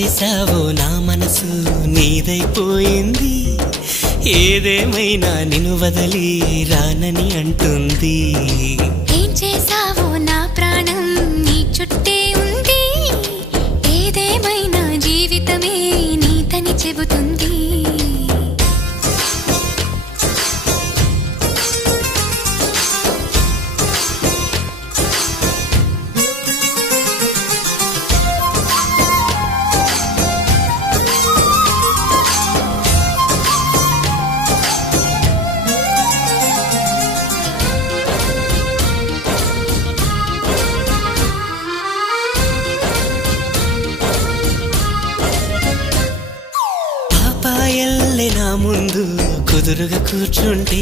చేసావో నా మనసు నీదైపోయింది ఏదేమైనా నిన్ను వదిలి రానని అంటుంది ఏం చేసావో నా ప్రాణం నీ చుట్టే ఉంది ఏదేమైనా జీవితమే నీతని చెబుతుంది పాపాయల్లే నా ముందు కుదురుగా కూర్చుంటే